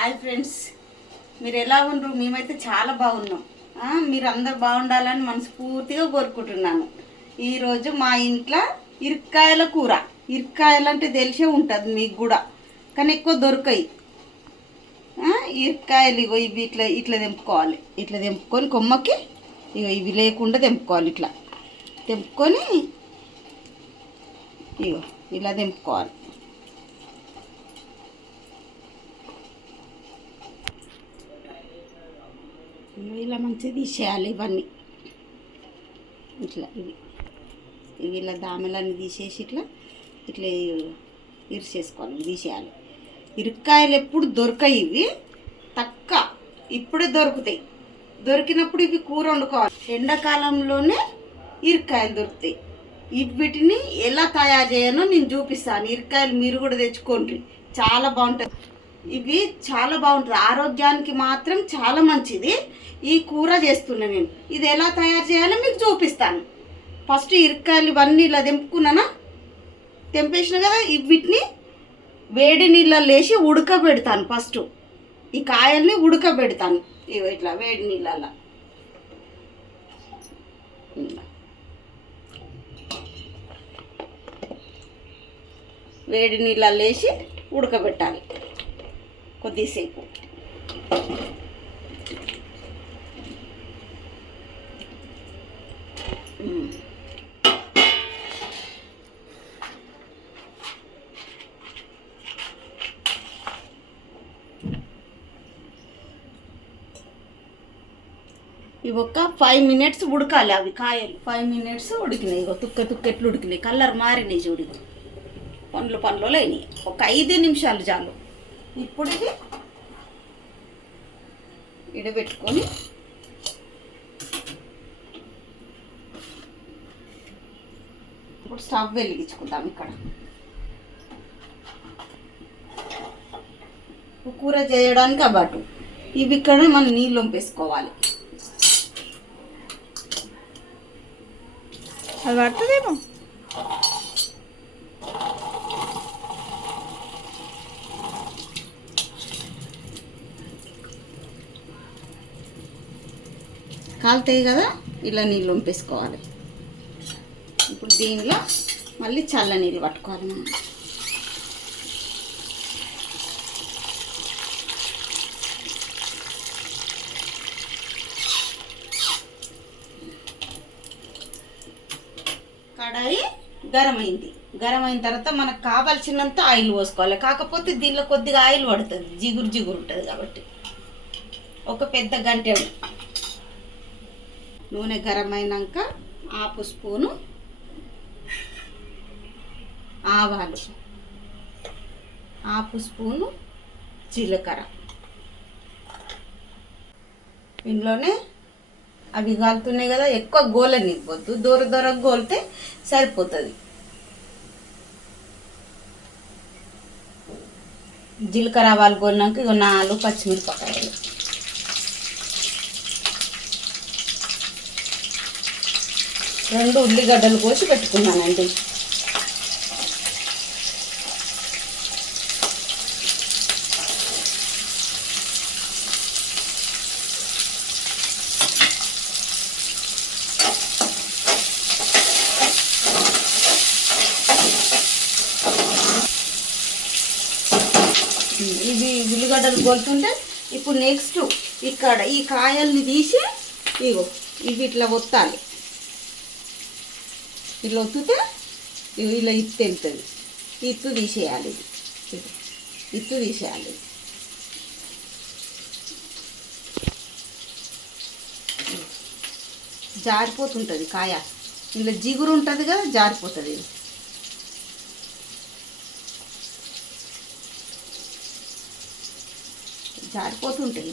Hi friends, మీరు ఎలా ఉన్నారు? మేమైతే చాలా బాగున్నాం. మీరు అందరు బాగుండాలని మనస్ఫూర్తిగా కోరుకుంటున్నాను. ఈరోజు మా ఇంట్లో ఇరక్కాయల కూర. ఇరక్కాయలు అంటే తెలిసే ఉంటుంది మీకు కూడా, కానీ ఎక్కువ దొరకాయి. ఇరక్కాయలు ఇగో ఇవి ఇట్లా ఇట్లా తెంపుకోవాలి. ఇట్లా తెంపుకొని కొమ్మకి ఇగో ఇవి లేకుండా తెంపుకోవాలి. ఇట్లా తెంపుకొని ఇగో ఇలా తెంపుకోవాలి. ఇలా మంచిగా తీసేయాలి. ఇవన్నీ ఇట్లా ఇవి ఇవి ఇలా దామెలన్నీ తీసేసి ఇట్లా ఇట్లా ఇరిచేసుకోవాలి, తీసేయాలి. ఇరక్కాయలు ఎప్పుడు దొరకాయి, ఇవి తక్కువ ఇప్పుడే దొరుకుతాయి. దొరికినప్పుడు ఇవి కూర వండుకోవాలి. ఎండాకాలంలోనే ఇరక్కాయలు దొరుకుతాయి. వీటిని ఎలా తయారు చేయాలో నేను చూపిస్తాను. ఇరక్కాయలు మీరు కూడా తెచ్చుకోండి, చాలా బాగుంటుంది. ఇవి చాలా బాగుంటుంది, ఆరోగ్యానికి మాత్రం చాలా మంచిది. ఈ కూర చేస్తున్నా నేను. ఇది ఎలా తయారు చేయాలో మీకు చూపిస్తాను. ఫస్ట్ ఇరక్కాయలు ఇవన్నీ ఇలా తెంపుకున్నానా, తెంపేసిన కదా, వీటిని వేడి నీళ్ళల్లో వేసి ఉడకబెడతాను. ఫస్ట్ ఈ కాయల్ని ఉడకబెడతాను ఇట్లా వేడి నీళ్ళల్లో. వేడి నీళ్ళల్లో వేసి ఉడకబెట్టాలి కొద్దిసేపు. ఇవి ఒక 5 మినిట్స్ ఉడకాలి. అవి కాయలు 5 మినిట్స్ ఉడికినాయి. ఇగో తుక్కెట్లు ఉడికినాయి, కలర్ మారినాయి చూడు. పండ్లు లేని ఒక 5 నిమిషాలు చాలు. ఇప్పుడు ఇది ఇడబెట్టుకొని ఇప్పుడు స్టవ్ వెలిగించుకుందాం. ఇక్కడ కూర చేయడానికి అబాటు ఇవి ఇక్కడ మనం నీళ్ళు వంపేసుకోవాలి. అది పడుతుందేమో. కాలుతాయి కదా, ఇలా నీళ్ళు వంపేసుకోవాలి. ఇప్పుడు దీనిలో మళ్ళీ చల్ల నీళ్ళు పట్టుకోవాలి మనం. కడాయి గరం అయిన తర్వాత మనకు కావాల్సినంత ఆయిల్ పోసుకోవాలి. కాకపోతే దీనిలో కొద్దిగా ఆయిల్ పడుతుంది, జిగురు ఉంటుంది కాబట్టి. ఒక పెద్ద గంటెడు నూనె గరం అయినాక 1/2 స్పూను ఆవాలు, 1/2 స్పూను జీలకర్ర. ఇందులోనే అవి కాలుతున్నాయి కదా, ఎక్కువ గోలనివ్వద్దు, దూర గోలితే సరిపోతుంది. జీలకర్ర ఆవాలు గోలినాక ఇక 4 పచ్చిమిరపకాయలు, 2 ఉల్లిగడ్డలు కోసి పెట్టుకున్నానండి. ఇవి ఉల్లిగడ్డలు కోలుతుంటే ఇప్పుడు నెక్స్ట్ ఇక్కడ ఈ కాయల్ని తీసి ఇగో ఇవి ఇట్లా ఒత్తాలి. ఇట్లా ఒత్తితే ఇలా ఇత్తు వెళ్తుంది. ఇత్తు తీసేయాలి, ఇత్తు తీసేయాలి. జారిపోతుంటుంది కాయ, ఇలా జిగురు ఉంటుంది కదా, జారిపోతుంది. జారిపోతుంటాయి.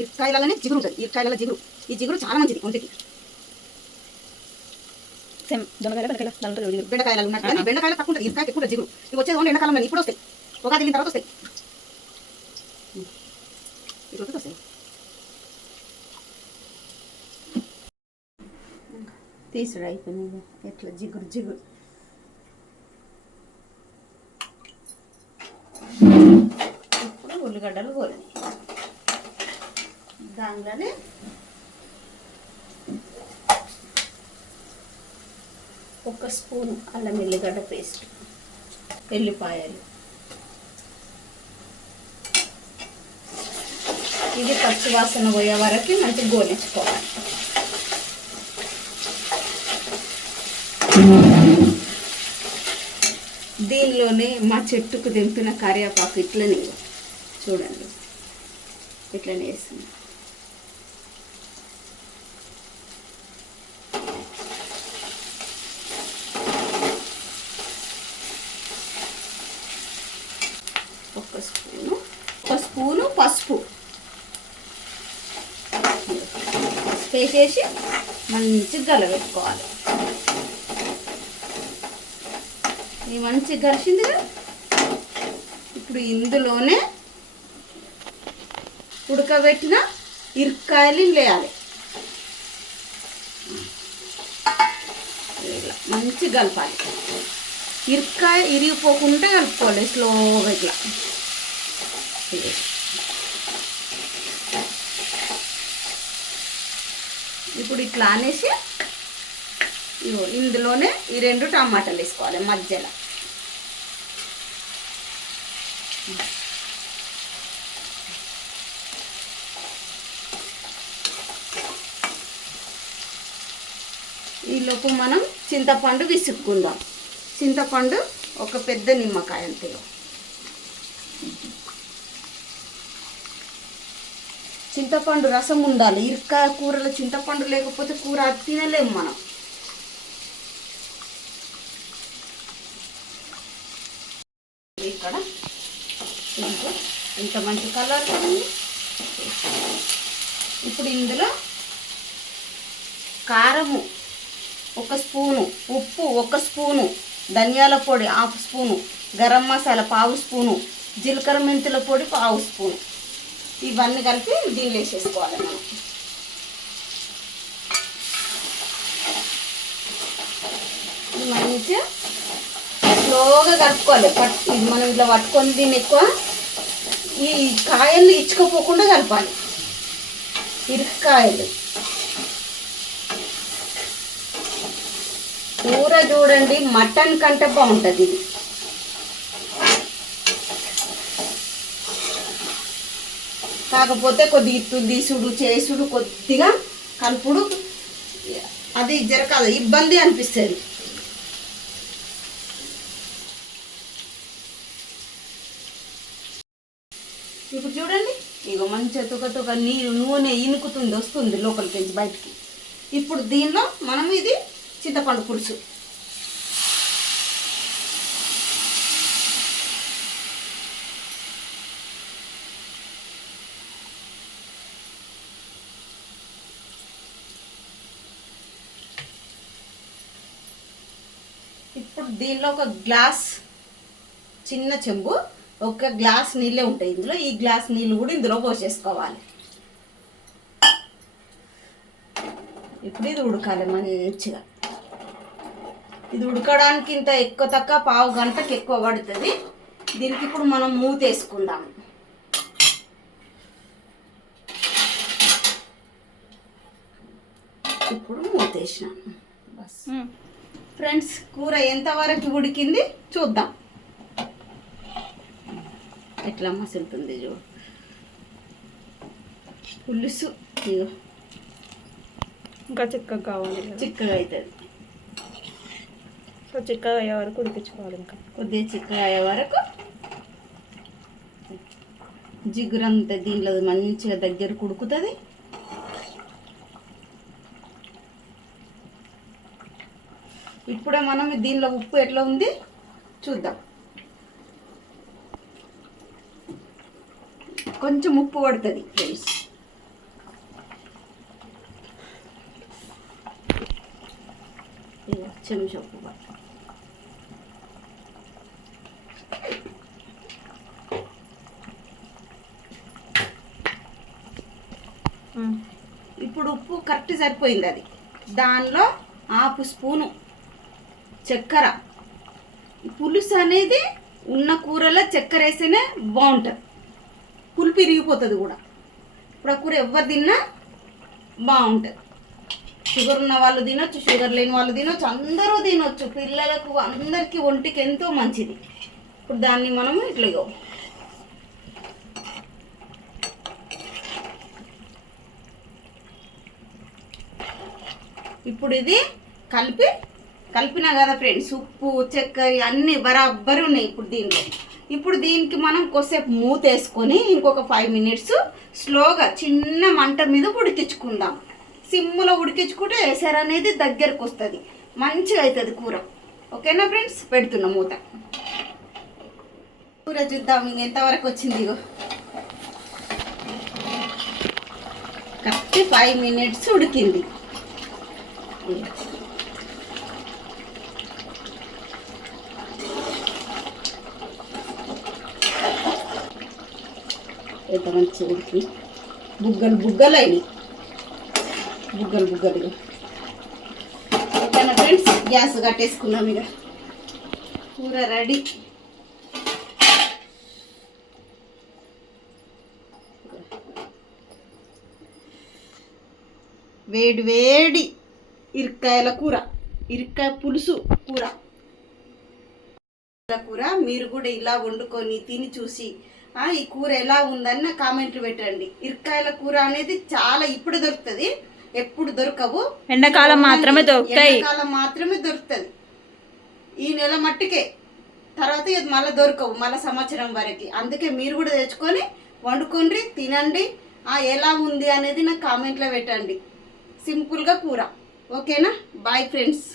ఇరక్కాయలలోనే జిగురు ఉంటుంది. ఇరక్కాయల జిగురు, ఈ జిగురు చాలా మంచిది ఒంటికి. సేమ్ దొండకాయలు బెండకాయలు దాంట్లో జిగురు. బెండకాయలు ఉన్నట్టు కానీ బెండకాయలు తక్కువ ఉంటుంది, ఇరకాయ ఎక్కువ జిగురు. ఇవి వచ్చేది ఓన్లీ ఎండాకాలంలో, ఇప్పుడు వస్తాయి, ఉగాది వెళ్ళిన తర్వాత వస్తాయి. ఈరోజు వస్తాయి. తీసుడు అయిపోయింది, ఎట్లా జిగురు జిగురు. ఇప్పుడు ఉల్లిగడ్డలు కోలని దాంట్లోనే ఒక స్పూన్ అల్లం ఎల్లిగడ్డ పేస్ట్, ఎల్లిపాయలు, ఇది పచ్చి వాసన పోయే వరకు మంచిగా గోలించుకోవాలి. దీనిలోనే మా చెట్టుకు దింపిన కరివేపాకు ఇట్లనే చూడండి, ఇట్లనే వేస్తుంది. ఒక స్పూను పసుపు వేసేసి మంచిగా గలబెట్టుకోవాలి. ఇది మంచిగా కలిసిందిగా. ఇప్పుడు ఇందులోనే ఉడకబెట్టిన ఇరకాయలు వేయాలి. మంచిగా కలపాలి, ఇరకాయ ఇరిగిపోకుండా కలుపుకోవాలి స్లోగా ఇట్లా. ఇప్పుడు ఇట్లా అనేసి ఇందులోనే ఈ 2 టమాటాలు వేసుకోవాలి మధ్యలో. ఈలోపు మనం చింతపండు విసుక్కుందాం. చింతపండు ఒక పెద్ద నిమ్మకాయ అంతే. చింతపండు రసం ఉండాలి. ఇరకాయ కూరలో చింతపండు లేకపోతే కూర తినలేము మనం. ఇక్కడ ఇంత మంచి కలర్ ఉంది. ఇప్పుడు ఇందులో కారము 1 స్పూను, ఉప్పు 1 స్పూను, ధనియాల పొడి 1/2 స్పూను, గరం మసాలా 1/2 స్పూను, జీలకర్ర మెంతుల పొడి 1/2 స్పూను. ఇవన్నీ కలిపి దీన్ని వేసేసుకోవాలి మనం. మంచిగా స్లోగా కలుపుకోవాలి. ఇది మనం ఇట్లా పట్టుకొని దీన్ని ఎక్కువ ఈ కాయలు ఇచ్చుకోపోకుండా కలపాలి. ఇరకాయలు కూర చూడండి మటన్ కంటే బాగుంటుంది ఇది. కాకపోతే కొద్దిగా ఇత్తు తీసుడు చేసుడు కొద్దిగా కలుపుడు అది జరగదు, ఇబ్బంది అనిపిస్తుంది. ఇప్పుడు చూడండి ఇక మంచిగా తుక నూనె ఇనుకుతుంది, వస్తుంది లోపలికి నుంచి బయటికి. ఇప్పుడు దీనిలో మనం ఇది చింతపండు పులుసు దీనిలో ఒక గ్లాస్ చిన్న చెంబు 1 గ్లాస్ నీళ్ళే ఉంటాయి ఇందులో. ఈ గ్లాస్ నీళ్ళు కూడా ఇందులో పోసేసుకోవాలి. ఇప్పుడు ఇది ఉడకాలి మంచిగా. ఇది ఉడకడానికి ఇంత ఎక్కువ తక్కువ 1/2 గంటకి ఎక్కువ పడుతుంది. దీనికి ఇప్పుడు మనం మూత వేసుకుందాం. ఇప్పుడు మూత వేసినాను. బస్ ఫ్రెండ్స్, కూర ఎంతవరకు ఉడికింది చూద్దాం. ఎట్లా మసులుతుంది చూడు పులుసు. ఇంకా చిక్కగా కావాలి, చిక్కగా అవుతుంది. సో చిక్కగా అయ్యే వరకు ఉడికించుకోవాలి. ఇంకా కొద్దిగా చిక్కగా అయ్యే వరకు జిగురంతా దీనిలో మంచిగా దగ్గరకు ఉడుకుతుంది. ఇప్పుడే మనం దీనిలో ఉప్పు ఎట్లా ఉంది చూద్దాం. కొంచెం ఉప్పు పడుతుంది ఫ్రెండ్స్. చెంచా ఉప్పు పట్టు. ఇప్పుడు ఉప్పు కరెక్ట్ సరిపోయింది. అది దానిలో 1/2 స్పూను చక్కెర. పులుసు అనేది ఉన్న కూరలో చక్కెర వేస్తేనే బాగుంటుంది, పులుపు ఇరిగిపోతుంది కూడా. ఇప్పుడు ఆ కూర ఎవరు తిన్నా బాగుంటుంది. షుగర్ ఉన్న వాళ్ళు తినొచ్చు, షుగర్ లేని వాళ్ళు తినొచ్చు, అందరూ తినొచ్చు. పిల్లలకు అందరికీ ఒంటికి ఎంతో మంచిది. ఇప్పుడు దాన్ని మనము ఇట్లా ఇప్పుడు ఇది కలిపినా కదా ఫ్రెండ్స్, ఉప్పు చక్కెర అన్నీ బరాబరి ఉన్నాయి ఇప్పుడు దీనికి మనం కొద్దిసేపు మూత వేసుకొని ఇంకొక 5 మినిట్స్ స్లోగా చిన్న మంట మీద ఉడికించుకుందాం. సిమ్లో ఉడికించుకుంటే ఎసరు అనేది దగ్గరకు వస్తుంది, మంచిగా అవుతుంది కూర. ఓకేనా ఫ్రెండ్స్, పెడుతున్నా మూత. కూర చూద్దాం ఎంతవరకు వచ్చింది. ఇగో కరెక్ట్ 5 మినిట్స్ ఉడికింది. ఎంత మంచిగా ఉడికి బుగ్గలు అయినాయి, బుగ్గలుగా. ఓకేనా ఫ్రెండ్స్, గ్యాస్ కట్టేసుకున్నాం. ఇక కూర రెడీ. వేడి వేడి ఇరక్కాయల కూర, ఇరక్కాయ పులుసు కూర. మీరు కూడా ఇలా వండుకొని తిని చూసి ఈ కూర ఎలా ఉందని నా కామెంట్లు పెట్టండి. ఇరక్కాయల కూర అనేది చాలా ఇప్పుడు దొరుకుతుంది, ఎప్పుడు దొరకవు. ఎండాకాలం మాత్రమే దొరుకుతాయి. ఎండాకాలం మాత్రమే దొరుకుతుంది. ఈ నెల మట్టికే, తర్వాత ఇది మళ్ళీ దొరకవు, మళ్ళీ సంవత్సరం వరకు. అందుకే మీరు కూడా తెచ్చుకొని వండుకోండి, తినండి. ఎలా ఉంది అనేది నాకు కామెంట్లో పెట్టండి. సింపుల్గా కూర. ఓకేనా, బాయ్ ఫ్రెండ్స్.